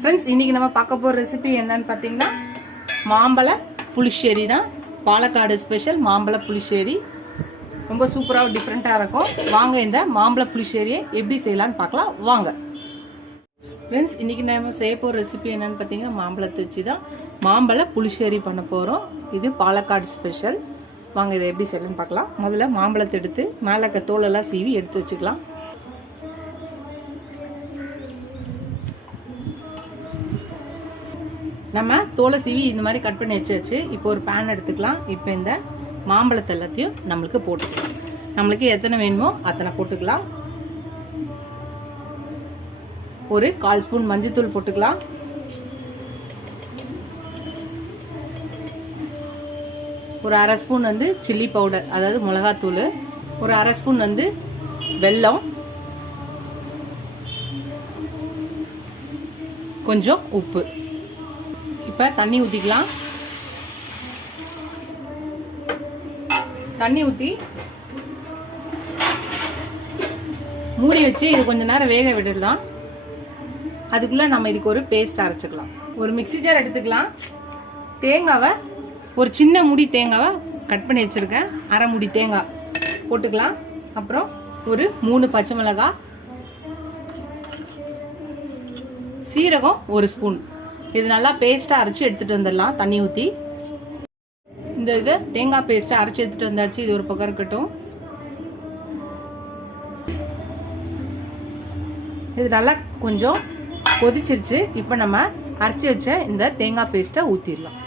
Friends இன்னைக்கு நம்ம பார்க்க போற ரெசிபி என்னன்னு பாத்தீங்கன்னா மாம்பழ புளிச்சேரி தான். பாலக்காடு ஸ்பெஷல் மாம்பழ புளிச்சேரி ரொம்ப சூப்பரா டிஃபரண்டா இருக்கும். வாங்க இந்த மாம்பழ புளிச்சேரியை எப்படி செய்யலாம்னு பார்க்கலாம் வாங்க. फ्रेंड्स இன்னைக்கு நாம செய்ய போற ரெசிபி என்னன்னு பாத்தீங்கன்னா மாம்பழத்தை வச்சு தான் மாம்பழ புளிச்சேரி பண்ண போறோம். இது பாலக்காடு ஸ்பெஷல். வாங்க இதை எப்படி செய்யலாம்னு பார்க்கலாம். முதல்ல மாம்பழத்தை எடுத்து மேலே இருக்க தோல் எல்லாம் சீவி எடுத்து வச்சுக்கலாம். நம்ம தோலை சீவி இந்த மாதிரி கட் பண்ணி வச்சாச்சு. இப்போ ஒரு பேன் எடுத்துக்கலாம். இப்போ இந்த மாம்பழத்தை எல்லாத்தையும் நம்மளுக்கு போட்டுக்கலாம். நம்மளுக்கு எத்தனை வேணுமோ அத்தனை போட்டுக்கலாம். ஒரு 1/4 ஸ்பூன் மஞ்சள்தூள் போட்டுக்கலாம். ஒரு 1/2 ஸ்பூன் வந்து சில்லி பவுடர், அதாவது மிளகாத்தூள். ஒரு 1/2 ஸ்பூன் வந்து வெல்லம், கொஞ்சம் உப்பு. இப்போ தண்ணி ஊற்றிக்கலாம். தண்ணி ஊற்றி மூடி வச்சு இது கொஞ்ச நேரம் வேக விட்டுடலாம். அதுக்குள்ளே நம்ம இதுக்கு ஒரு பேஸ்ட் அரைச்சிக்கலாம். ஒரு மிக்ஸி ஜார் எடுத்துக்கலாம். தேங்காவை ஒரு சின்ன முடி தேங்காவை கட் பண்ணி வச்சுருக்கேன். அரை முடி தேங்காய் போட்டுக்கலாம். அப்புறம் ஒரு 3 பச்சை மிளகாய், சீரகம் 1 ஸ்பூன். இது நல்லா பேஸ்ட்டாக அரைச்சி எடுத்துகிட்டு வந்துடலாம். தண்ணி ஊற்றி இது தேங்காய் பேஸ்ட்டை அரைச்சி எடுத்துகிட்டு வந்தாச்சு. இது ஒரு பக்கம் இருக்கட்டும். இது நல்லா கொஞ்சம் கொதிச்சிருச்சு. இப்போ நம்ம அரைச்சி வச்ச இந்த தேங்காய் பேஸ்ட்டை ஊற்றிடலாம்.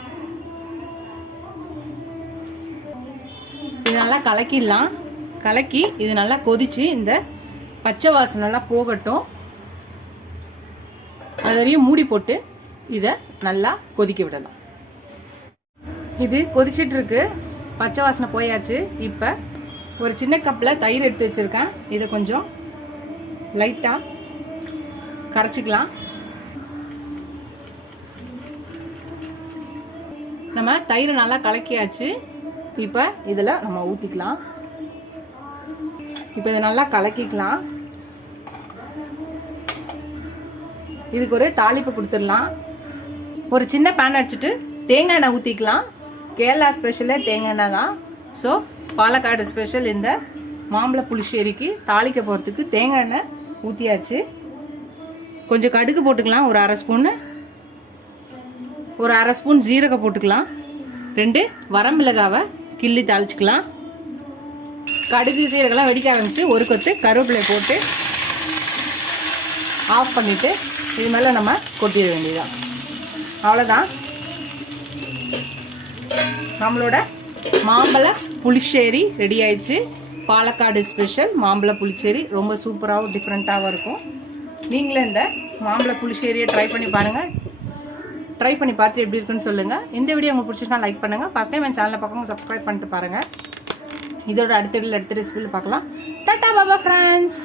இது நல்லா கலக்கிடலாம். கலக்கி இது நல்லா கொதிச்சு இந்த பச்சை வாசனை நல்லா போகட்டும். அது வரையும் மூடி போட்டு இதை நல்லா கொதிக்க விடலாம். இது கொதிச்சிட்டு இருக்கு. பச்சை வாசனை போயாச்சு. இப்போ ஒரு சின்ன கப்பில் தயிர் எடுத்து வச்சிருக்கேன். இதை கொஞ்சம் லைட்டாக கரைச்சிக்கலாம். நம்ம தயிரை நல்லா கலக்கியாச்சு. இப்போ இதில் நம்ம ஊற்றிக்கலாம். இப்போ இதை நல்லா கலக்கிக்கலாம். இதுக்கு ஒரு தாளிப்பு கொடுத்துடலாம். ஒரு சின்ன பேன் அடிச்சுட்டு தேங்காய் எண்ணெய் ஊற்றிக்கலாம். கேரளா ஸ்பெஷலே தேங்காய் எண்ணெய் தான். ஸோ பாலக்காடு ஸ்பெஷல் இந்த மாம்பழ புளிச்சேரிக்கு தாளிக்க போகிறதுக்கு தேங்காய் எண்ணெய் ஊற்றியாச்சு. கொஞ்சம் கடுகு போட்டுக்கலாம். ஒரு 1/2 ஸ்பூன்னு. ஒரு 1/2 ஸ்பூன் ஜீரகம் போட்டுக்கலாம். 2 வரமிளகாவை கிள்ளி தாளிச்சுக்கலாம். கடுகு சீரகெல்லாம் வெடிக்க ஆரம்பிச்சு ஒரு கொத்து கருவேப்பிலை போட்டு ஆஃப் பண்ணிவிட்டு இது மேலே நம்ம கொட்டிட வேண்டியதுதான். அவ்வளோதான். நம்மளோட மாம்பழ புளிச்சேரி ரெடி ஆயிடுச்சு. பாலக்காடு ஸ்பெஷல் மாம்பழ புளிச்சேரி ரொம்ப சூப்பராகவும் டிஃப்ரெண்ட்டாகவும் இருக்கும். நீங்களே இந்த மாம்பழ புளிச்சேரியை ட்ரை பண்ணி பாருங்கள். ட்ரை பண்ணி பார்த்து எப்படி இருக்குன்னு சொல்லுங்கள். இந்த வீடியோ உங்களுக்கு பிடிச்சிச்சுன்னா லைக் பண்ணுங்கள். ஃபஸ்ட் டைம் என் சேனலில் பார்க்கணும் சப்ஸ்கிரைப் பண்ணிட்டு பாருங்கள். இதோட அடுத்த ரெசிபியில் பார்க்கலாம். டாடா பாபா ஃப்ரெண்ட்ஸ்.